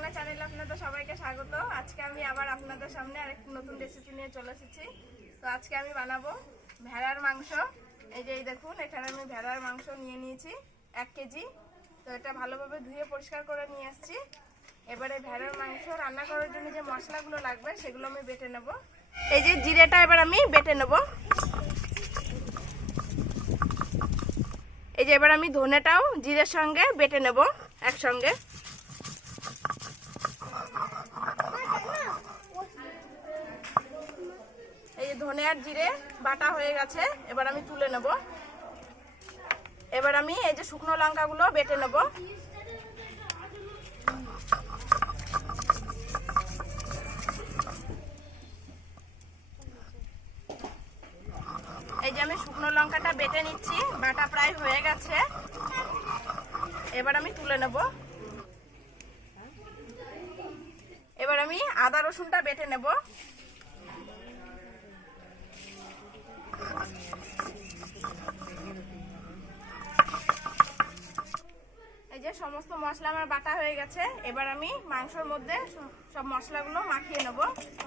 বাংলা চ্যানেলে আপনাদের সবাইকে স্বাগত। আজকে আমি আবার আপনাদের সামনে আরেকটি নতুন রেসিপি নিয়ে চলে এসেছি। তো আজকে আমি বানাবো ভেড়ার মাংস। এই যে দেখুন, এখানে আমি ভেড়ার মাংস নিয়ে নিয়েছি 1 কেজি। তো এটা ভালোভাবে ধুয়ে পরিষ্কার করে নিয়ে আসছি। এবারে ভেড়ার মাংস রান্না করার জন্য যে মশলাগুলো লাগবে সেগুলো আমি বেটে নেব। এই যে জিরেটা এবার আমি বেটে নেব। এই যে এবার আমি ধনেটাও জিরের সঙ্গে বেটে নেব একসঙ্গে। এই যে ধনে আর জিরে বাটা হয়ে গেছে, এবার আমি তুলে নেব। এবার আমি এই যে শুকনো লঙ্কাগুলো বেটে নেব। এই যে আমি শুকনো লঙ্কাটা বেটে নিচ্ছি, বাটা প্রায় হয়ে গেছে। এবার আমি তুলে নেব। এবার আমি আদা রসুনটা বেটে নেব। এই যে সমস্ত মশলা আমার বাটা হয়ে গেছে। এবার আমি মাংসের মধ্যে সব মশলাগুলো মাখিয়ে নেব।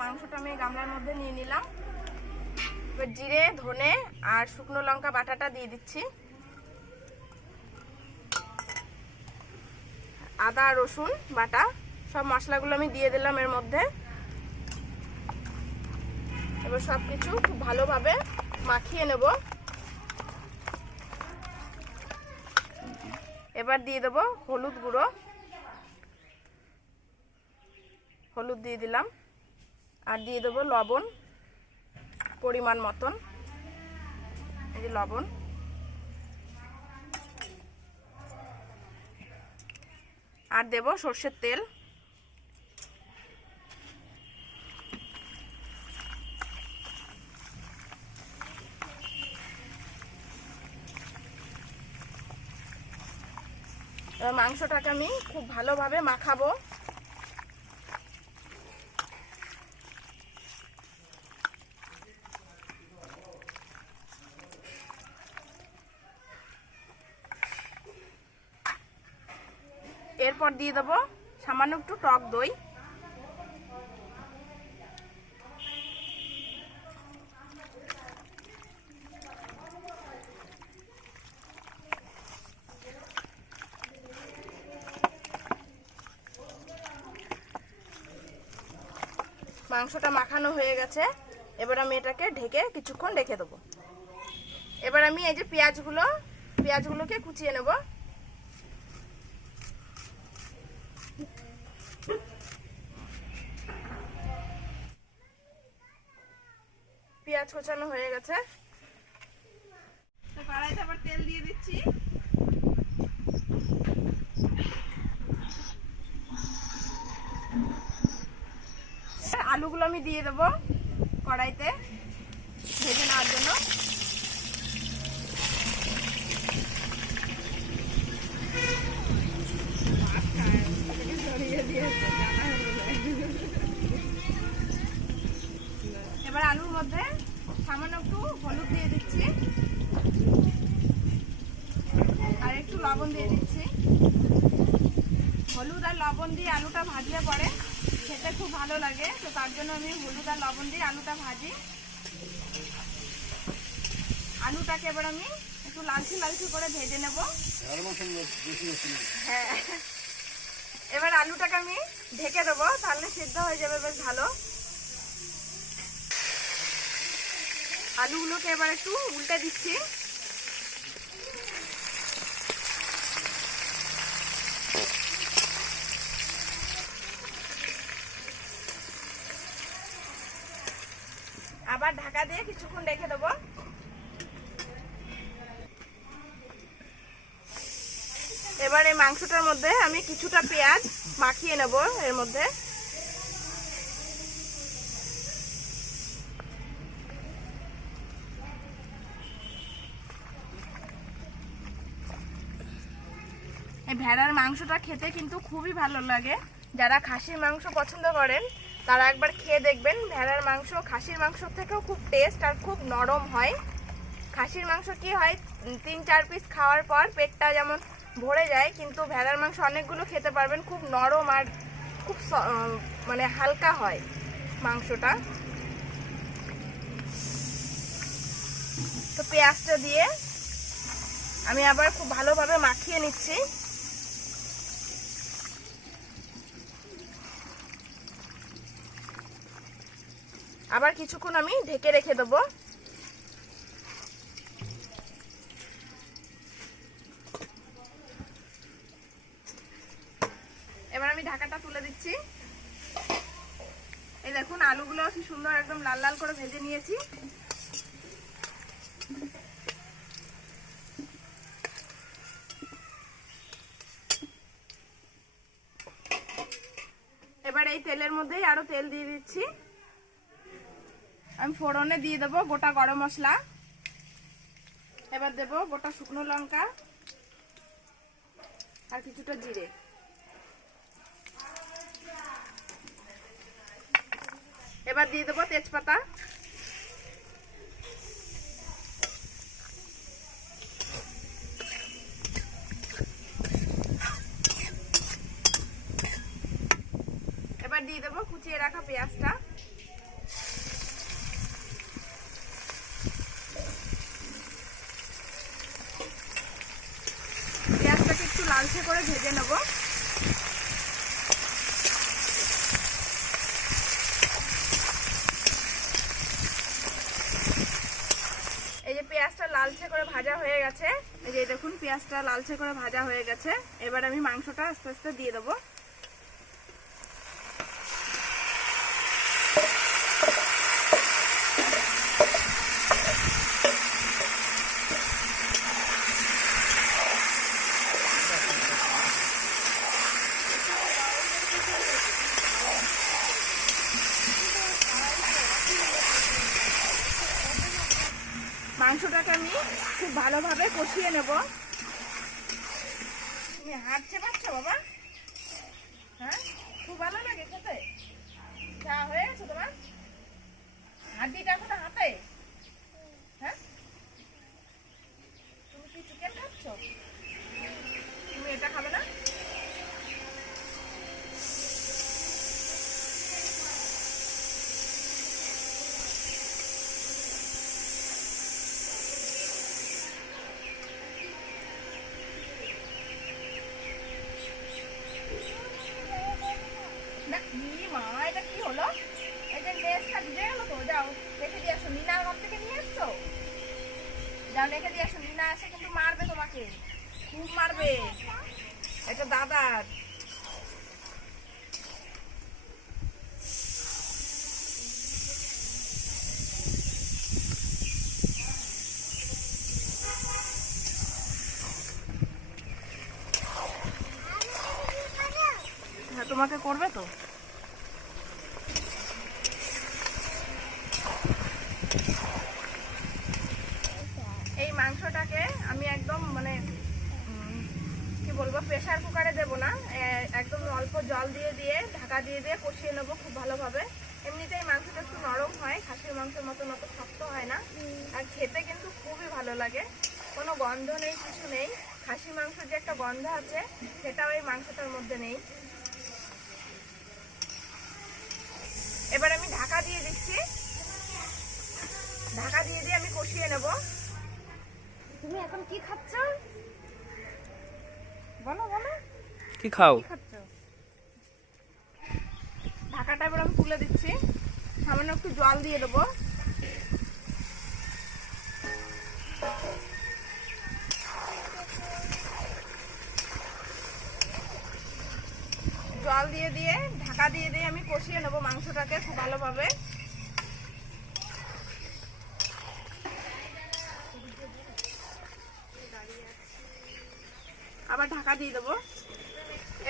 মাংসটা আমি গামলার মধ্যে নিয়ে নিলাম। এবার জিরে, ধনে আর শুকনো লঙ্কা বাটাটা দিয়ে দিচ্ছি। আদা রসুন বাটা সব মশলাগুলো আমি দিয়ে দিলাম এর মধ্যে। এবার সব কিছু খুব ভালোভাবে মাখিয়ে নেব। এবার দিয়ে দেবো হলুদ গুঁড়ো, হলুদ দিয়ে দিলাম। আর দিয়ে দেবো লবণ পরিমাণ মতন। এই যে লবণ। আর দেব সর্ষের তেল। এবার মাংসটাকে আমি খুব ভালোভাবে মাখাবো। এরপর দিয়ে দেবো সামান্য একটু টক দই। মাংসটা মাখানো হয়ে গেছে। এবার আমি এটাকে ঢেকে কিছুক্ষণ রেখে দেবো। এবার আমি এই যে পেঁয়াজগুলোকে কুচিয়ে নেব। পেঁয়াজ কোচানো হয়ে গেছে। কড়াইতে আবার তেল দিয়ে দিচ্ছি। আলুগুলো আমি দিয়ে দেবো কড়াইতে ভেজে নেওয়ার জন্য। এবার আলুর মধ্যে সামান্য একটু হলুদ দিয়ে দিচ্ছি আর একটু লবণ দিয়ে দিচ্ছি। হলুদ আর লবণ দিয়ে আলুটা ভাজলে পরে খেতে খুব ভালো লাগে। তো তার জন্য আমি হলুদ আর লবণ দিয়ে আলুটা ভাজি। আলুটাকে এবার আমি একটু লালচে লালচে করে ভেজে নেব। হ্যাঁ, এবার আলুটাকে আমি ঢেকে দেবো, তাহলে সিদ্ধ হয়ে যাবে বেশ ভালো। আলুগুলোকে এবার একটু উল্টে দিচ্ছি। আবার ঢাকা দিয়ে কিছুক্ষণ রেখে দেবো। এবার এই মাংসটার মধ্যে আমি কিছুটা পেঁয়াজ মাখিয়ে নেব এর মধ্যে। এই ভেড়ার মাংসটা খেতে কিন্তু খুবই ভালো লাগে। যারা খাসির মাংস পছন্দ করেন তারা একবার খেয়ে দেখবেন। ভেড়ার মাংস খাসির মাংস থেকেও খুব টেস্ট আর খুব নরম হয়। খাসির মাংস কি হয়, 3-4 পিস খাওয়ার পর পেটটা যেমন ভরে যায়, কিন্তু ভেড়ার মাংস অনেকগুলো খেতে পারবেন। খুব নরম আর খুব মানে হালকা হয় মাংসটা। তো পেঁয়াজটা দিয়ে আমি আবার খুব ভালোভাবে মাখিয়ে নিচ্ছি। আবার কিছুক্ষণ আমি ঢেকে রেখে দেবো। এবার আমি ঢাকাটা তুলে দিচ্ছি। এই দেখুন আলুগুলো কি সুন্দর একদম লাল লাল করে ভেজে নিয়েছি। এবার এই তেলের মধ্যেই আরো তেল দিয়ে দিচ্ছি। আমি ফোড়নে দিয়ে দেবো গোটা গরম মশলা, এবার দেব গোটা শুকনো লঙ্কা আর কিছুটা জিরে। এবার দিয়ে দেবো তেজপাতা, এবার দিয়ে দেবো কুচিয়ে রাখা পেঁয়াজটা। পেঁয়াজটাকে একটু লালচে করে ভেজে নেব। এই যে পেঁয়াজটা লালচে করে ভাজা হয়ে গেছে, এই যে দেখুন পেঁয়াজটা লালচে করে ভাজা হয়ে গেছে। এবার আমি মাংসটা আস্তে আস্তে দিয়ে দেবো। মাংসটাকে আমি খুব ভালোভাবে কষিয়ে নেব। তুমি হাঁটছে পাচ্ছ বাবা? হ্যাঁ, খুব ভালো লাগে খেতে। চা হয়ে গেছে তোমার? হাড্ডিটা এখন হাতে? হ্যাঁ, তুমি কি চিকেন খাচ্ছ? তুমি এটা খাবে না? মা এটা কি হলো? এই যে লেজটা ভিজে গেল তো, যাও রেখে দিয়ে আসো। নিনার ঘর থেকে নিয়ে এসছো, যাও রেখে দিয়ে আসো। নিনা আসে কিন্তু মারবে তোমাকে, খুব মারবে। এটা দাদার। হ্যাঁ, তোমাকে করবে তো। এই মাংসটাকে আমি একদম মানে কি বলবো, প্রেসার কুকারে দেবো না, একদম অল্প জল দিয়ে দিয়ে ঢাকা দিয়ে দিয়ে কষিয়ে নেবো খুব ভালোভাবে। এমনিতেই মাংসটা একটু নরম হয়, খাসির মাংসের মতন অত শক্ত হয় না, আর খেতে কিন্তু খুবই ভালো লাগে। কোনো গন্ধ নেই, কিছু নেই। খাসি মাংসের যে একটা গন্ধ আছে সেটাও এই মাংসটার মধ্যে নেই। এবার আমি ঢাকা দিয়ে দিচ্ছি। ঢাকা দিয়ে দিয়ে আমি কষিয়ে নেব। তুমি এখন কি খাচ্ছ? বলো বলো, কি খাও? ঢাকাটা এবার আমি তুলে দিচ্ছি। সামান্য একটু জল দিয়ে দেবো। জল দিয়ে দিয়ে ঢাকা দিয়ে দিয়ে আমি কষিয়ে নেবো মাংসটাকে খুব ভালোভাবে। আবার ঢাকা দিয়ে দেবো।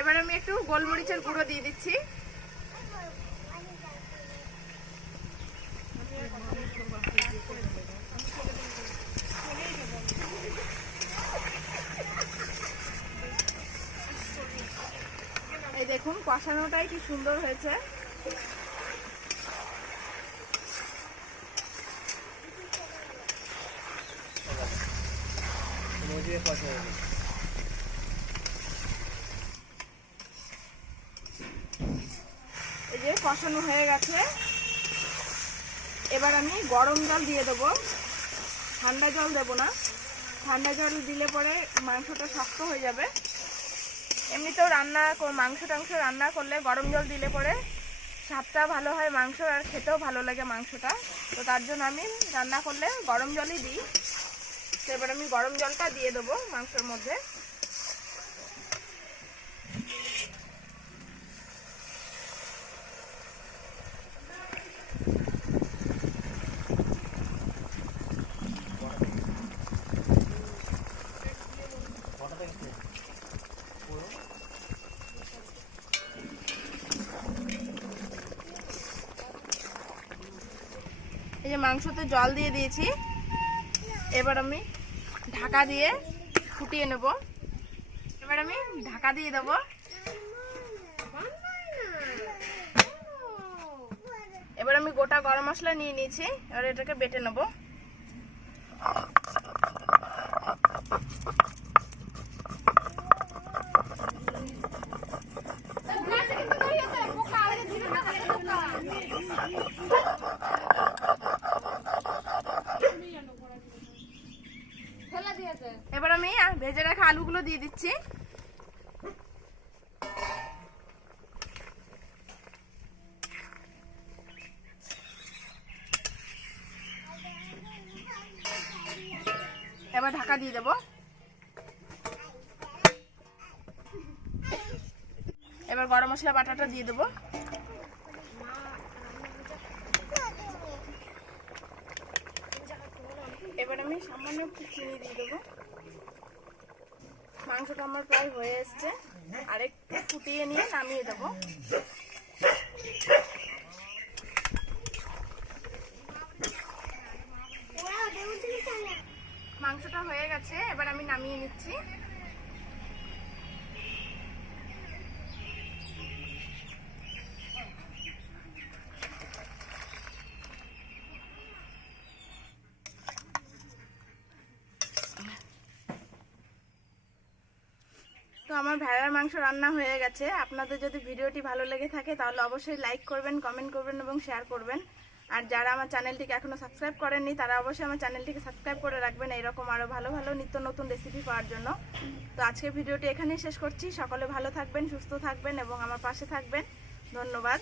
এবার আমি একটু গোলমরিচের গুঁড়ো দিয়ে দিচ্ছি। এই দেখুন কষানোটাই কি সুন্দর হয়েছে। কষানো হয়ে গেছে। এবার আমি গরম জল দিয়ে দেবো, ঠান্ডা জল দেব না। ঠান্ডা জল দিলে পরে মাংসটা শক্ত হয়ে যাবে। এমনিতেও মাংস টাংস রান্না করলে গরম জল দিলে পরে স্বাদটা ভালো হয় মাংস, আর খেতেও ভালো লাগে মাংসটা। তো তার জন্য আমি রান্না করলে গরম জলই দিই। তো এবার আমি গরম জলটা দিয়ে দেবো মাংসের মধ্যে। এই যে মাংসতে জল দিয়ে দিয়েছি, এবার আমি ঢাকা দিয়ে ফুটিয়ে নেব। এবার আমি ঢাকা দিয়ে দেবো। এবার আমি গোটা গরম মশলা নিয়ে নিয়েছি, এবার এটাকে বেটে নেব। এবার আমি ভেজে রাখা আলুগুলো দিয়ে দিচ্ছি। এবার ঢাকা দিয়ে দেবো। এবার গরম মশলা বাটাটা দিয়ে দেবো। এবার আমি সামান্য একটু চিনি দিয়ে দেবো। মাংসটা আমার প্রায় হয়ে এসছে, আর একটু ফুটিয়ে নিয়ে নামিয়ে দেবো। মাংসটা হয়ে গেছে, এবার আমি নামিয়ে নিচ্ছি। তো আমার ভেড়ার মাংস রান্না হয়ে গেছে। আপনাদের যদি ভিডিওটি ভালো লেগে থাকে তাহলে অবশ্যই লাইক করবেন, কমেন্ট করবেন এবং শেয়ার করবেন। আর যারা আমার চ্যানেলটিকে এখনো সাবস্ক্রাইব করেননি তারা অবশ্যই আমার চ্যানেলটিকে সাবস্ক্রাইব করে রাখবেন, এইরকম আরও ভালো ভালো নিত্য নতুন রেসিপি পাওয়ার জন্য। তো আজকের ভিডিওটি এখানেই শেষ করছি। সকলে ভালো থাকবেন, সুস্থ থাকবেন এবং আমার পাশে থাকবেন। ধন্যবাদ।